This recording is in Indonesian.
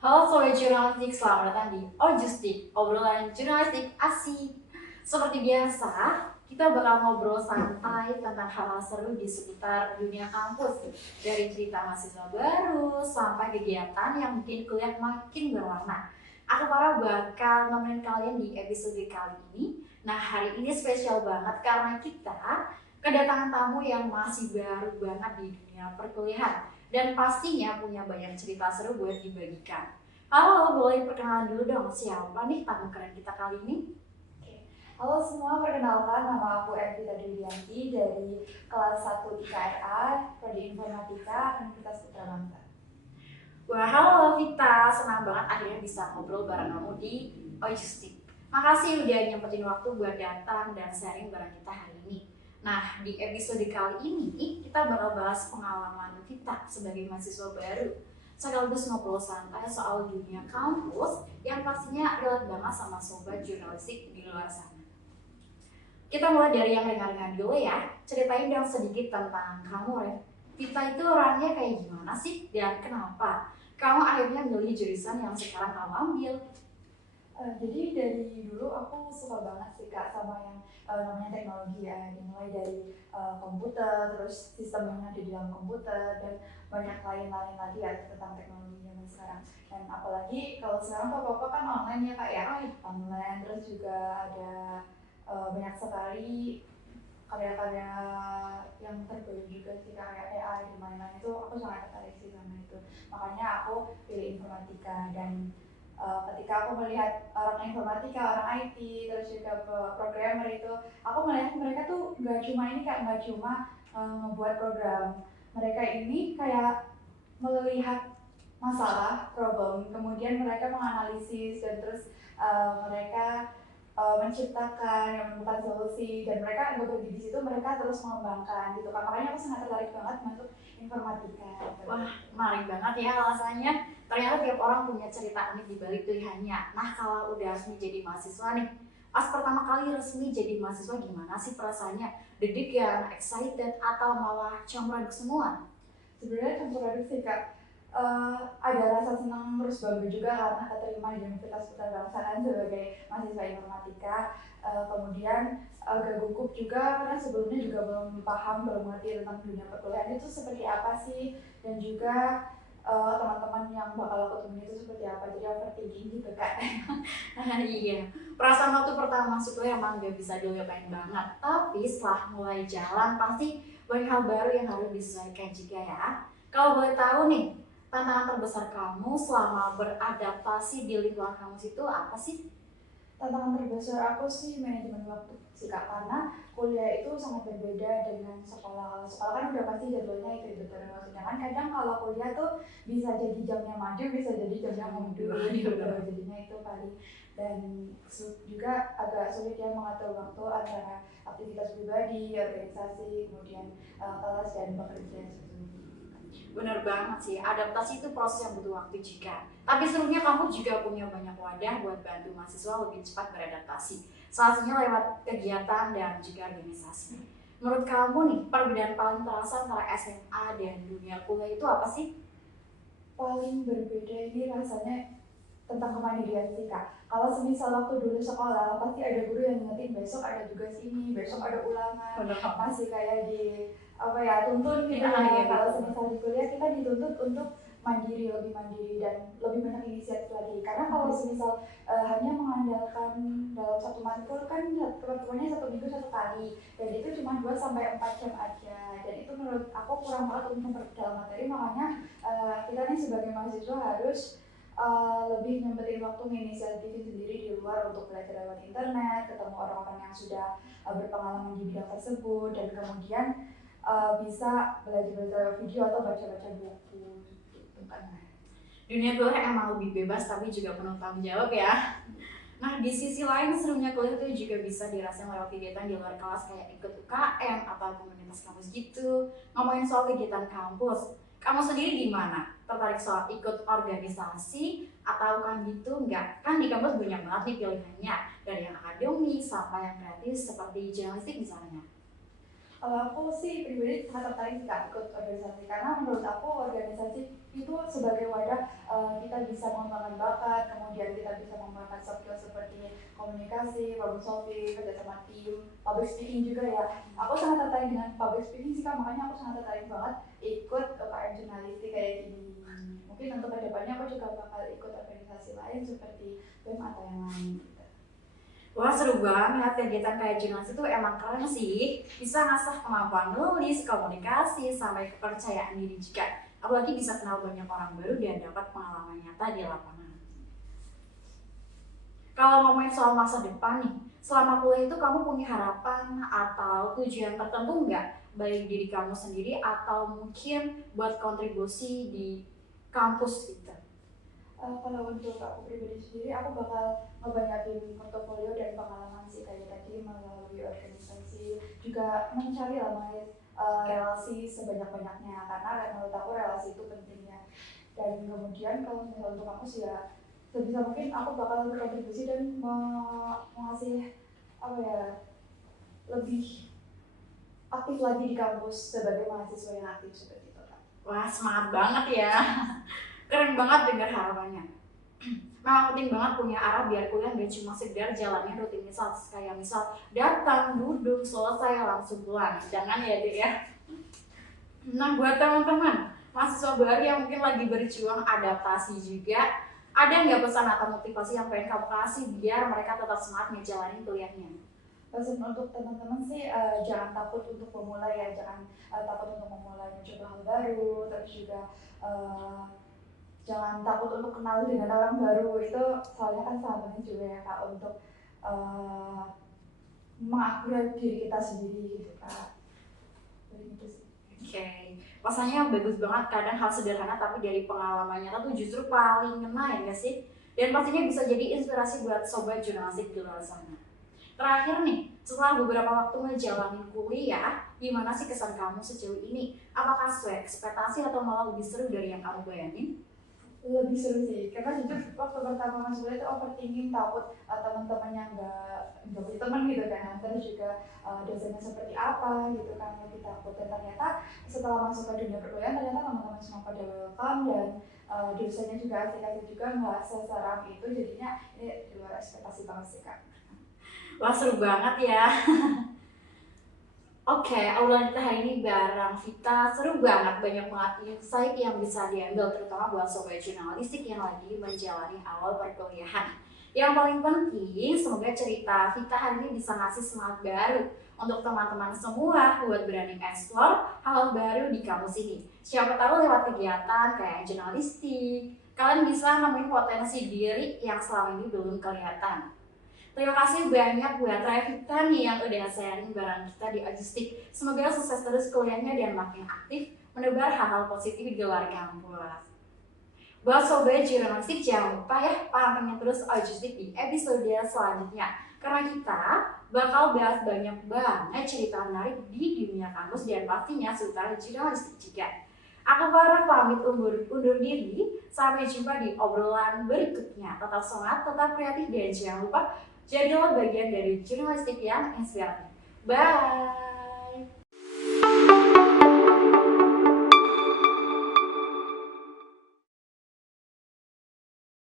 Halo Sobat Jurnalistik, selamat datang di Ojustik, obrolan jurnalistik asik. Seperti biasa, kita bakal ngobrol santai tentang hal-hal seru di sekitar dunia kampus. Dari cerita mahasiswa baru sampai kegiatan yang bikin kuliah makin berwarna. Aku Farah bakal nemenin kalian di episode kali ini. Nah, hari ini spesial banget karena kita kedatangan tamu yang masih baru banget di dunia perkuliahan dan pastinya punya banyak cerita seru buat dibagikan. Halo, boleh perkenalan dulu dong, siapa nih tamu keren kita kali ini? Halo semua, perkenalkan nama aku Evita Dwiyanti dari kelas 1 IKRA, Prodi Informatika, Universitas Putra Bangsa. Wah, halo Vita, senang banget akhirnya bisa ngobrol bareng kamu di Oyustik. Makasih udah nyempetin waktu buat datang dan sharing bareng kita hari ini. Nah, di episode kali ini kita bakal bahas pengalaman kita sebagai mahasiswa baru, sekaligus ngobrol santai soal dunia kampus yang pastinya relate banget sama sobat jurnalistik di luar sana. Kita mulai dari yang ringan-ringan dulu ya. Ceritain dong sedikit tentang kamu, Rev. Vita itu orangnya kayak gimana sih dan kenapa kamu akhirnya milih jurusan yang sekarang kamu ambil? Jadi dari dulu aku suka banget sih Kak sama yang namanya teknologi ya, dimulai dari komputer, terus sistem yang ada di dalam komputer, dan banyak lain-lain lagi ya tentang teknologi zaman sekarang. Dan apalagi kalau sekarang tuh apa-apa kan online ya Kak ya, online, terus juga ada banyak sekali karya-karya yang terbaru juga sih kayak AI dan lain-lain, itu aku sangat tertarik sih sama itu, makanya aku pilih informatika. Dan ketika aku melihat orang informatika, orang IT, terus juga programmer itu, aku melihat mereka tuh nggak cuma ini Kak, nggak cuma ngebuat program, mereka ini kayak melihat masalah, problem, kemudian mereka menganalisis dan terus mereka menciptakan, yang menemukan solusi, dan mereka nggak berhenti di situ, mereka terus mengembangkan gitu kan, makanya aku sangat tertarik banget masuk informatika. Wah, menarik banget ya alasannya. Ternyata tiap orang punya cerita unik di balik pilihannya. Nah, kalau udah resmi jadi mahasiswa nih, pas pertama kali resmi jadi mahasiswa gimana sih perasaannya? Deg-degan, excited, atau malah campur aduk semua? Sebenarnya campur aduk sih Kak. Ada rasa senang terus bangga juga karena keterima di Universitas Putra Bangsa sebagai mahasiswa informatika. Kemudian agak gugup juga karena sebelumnya juga belum paham, belum mengerti tentang dunia perkuliahan itu seperti apa sih, dan juga teman-teman yang bakal aku temui itu seperti apa, jadi overthinking gitu Kak. Iya, perasaan waktu pertama masuk kuliah emang gak bisa dilupain banget. Tapi setelah mulai jalan pasti banyak hal baru yang harus disesuaikan juga ya. Kalau boleh tahu nih, tantangan terbesar kamu selama beradaptasi di lingkungan kampus itu apa sih? Tantangan terbesar aku sih manajemen waktu sih Kak, karena kuliah itu sangat berbeda dengan sekolah. Kalau sekolah kan udah pasti jadwalnya itu terus, sedangkan kadang kalau kuliah tuh bisa jadi jamnya maju, bisa jadi jamnya mundur gitu, jadinya itu paling. Dan juga agak sulit ya mengatur waktu antara aktivitas pribadi, organisasi, kemudian kelas dan bekerja sebetulnya. Bener banget sih, adaptasi itu proses yang butuh waktu juga. Tapi serunya kamu juga punya banyak wadah buat bantu mahasiswa lebih cepat beradaptasi. Salah satunya lewat kegiatan dan juga organisasi. Menurut kamu nih, perbedaan paling terasa antara SMA dan dunia kuliah itu apa sih? Paling berbeda ini rasanya tentang kemandirian sih Kak. Kalau semisal waktu dulu sekolah, pasti ada guru yang ngingetin besok ada tugas ini, besok ada ulangan, Bener. masih kayak di apa ya, tuntun gitu Iya, iya, ya. Kalau gitu. semisal di kuliah kita dituntut untuk mandiri, lebih mandiri dan lebih banyak inisiatif lagi. Karena kalau semisal hanya mengandalkan dalam satu matkul kan pertemuannya satu minggu satu kali, dan itu cuma 2 sampai 4 jam aja. Dan itu menurut aku kurang banget untuk memperdalam materi, makanya kita nih sebagai mahasiswa harus lebih nyempetin waktu menginisiatifin sendiri di luar untuk belajar lewat internet, ketemu orang-orang yang sudah berpengalaman di bidang tersebut, dan kemudian bisa belajar-belajar video atau baca-baca buku gitu kan. Dunia kuliah emang lebih bebas tapi juga penuh tanggung jawab ya. Nah, di sisi lain serunya kuliah itu juga bisa dirasain lewat kegiatan di luar kelas kayak ikut UKM atau komunitas kampus gitu. Ngomongin soal kegiatan kampus, kamu sendiri gimana? Tertarik soal ikut organisasi atau kan gitu enggak? Kan di kampus banyak banget nih pilihannya, dari yang akademik sampai yang kreatif seperti jurnalistik misalnya. Kalau aku sih pribadi sangat tertarik sih Kak ikut organisasi karena menurut aku organisasi itu sebagai wadah kita bisa mengembangkan bakat, kemudian kita bisa mengembangkan soft skill seperti komunikasi, problem solving, kerja sama tim, public speaking juga ya. Aku sangat tertarik dengan public speaking sih Kak, makanya aku sangat tertarik banget ikut UKM jurnalistik kayak gini. Mungkin untuk kedepannya aku juga bakal ikut organisasi lain seperti BEM atau yang lain. Wah seru banget, kegiatan kayak jurnalis itu emang keren sih. Bisa ngasah kemampuan nulis, komunikasi, sampai kepercayaan diri juga. Apalagi bisa kenal banyak orang baru dan dapat pengalaman nyata di lapangan. Kalau ngomongin soal masa depan nih, selama kuliah itu kamu punya harapan atau tujuan tertentu nggak? Baik diri kamu sendiri atau mungkin buat kontribusi di kampus gitu. Kalau untuk aku pribadi sendiri, aku bakal ngebanyakin portofolio dan pengalaman sih kayak tadi melalui organisasi, juga mencari lah relasi sebanyak-banyaknya karena menurut aku relasi itu pentingnya. Dan kemudian kalau misalnya untuk aku sih ya sebisa mungkin aku bakal berkontribusi dan mengasih apa ya lebih aktif lagi di kampus sebagai mahasiswa yang aktif seperti itu Kak. Wah semangat banget ya. Keren banget dengar harapannya. Memang penting banget punya arah biar kuliah gak cuma sekedar jalannya rutinitas kayak misal datang, duduk, selesai langsung pulang. Jangan ya dek ya. Nah buat teman-teman mahasiswa baru yang mungkin lagi berjuang adaptasi juga, ada nggak pesan atau motivasi yang pengen kamu kasih biar mereka tetap semangat ngejalanin kuliahnya? Pesan untuk teman-teman sih jangan takut untuk memulai ya, jangan takut untuk memulai mencoba hal baru, terus juga jangan takut untuk kenal dengan orang baru, itu soalnya kan sahabatnya juga ya Kak untuk mengupgrade diri kita sendiri gitu Kak. Begitu sih. Oke, rasanya bagus banget, kadang hal sederhana tapi dari pengalaman nyata tuh justru paling ngena ya nggak sih? Dan pastinya bisa jadi inspirasi buat sobat jurnalistik di luar sana. Terakhir nih, setelah beberapa waktu ngejalanin kuliah, gimana sih kesan kamu sejauh ini? Apakah sesuai ekspektasi atau malah lebih seru dari yang kamu bayangin? Lebih seru sih karena jujur waktu pertama masuk kuliah itu overthinking, takut teman-teman yang nggak punya teman gitu kan, terus juga dosennya seperti apa gitu kan, lebih takut. Dan ternyata setelah masuk ke dunia perkuliahan ternyata teman-teman semua pada welcome dan dosennya juga asik-asik juga, nggak seseram itu, jadinya ini di luar ekspektasi banget sih Kak. Wah seru banget ya. Oke, obrolan kita hari ini bareng Vita seru banget, banyak banget insight yang bisa diambil terutama buat sobat jurnalistik yang lagi menjalani awal perkuliahan. Yang paling penting, semoga cerita Vita hari ini bisa ngasih semangat baru untuk teman-teman semua buat berani explore hal baru di kampus ini. Siapa tahu lewat kegiatan kayak jurnalistik, kalian bisa nemuin potensi diri yang selama ini belum kelihatan. Terima kasih banyak buat Revita nih yang udah sharing bareng kita di Ajustik. Semoga sukses terus kuliahnya dan makin aktif menebar hal-hal positif di luar kampus. Buat sobat jurnalistik jangan lupa ya pantengin terus Ajustik di episode selanjutnya. Karena kita bakal bahas banyak banget cerita menarik di dunia kampus dan pastinya seputar jurnalistik juga. Aku Farah pamit undur diri. Sampai jumpa di obrolan berikutnya. Tetap semangat, tetap kreatif, dan jangan lupa jadilah bagian dari jurnalistik yang inspiratif. Bye!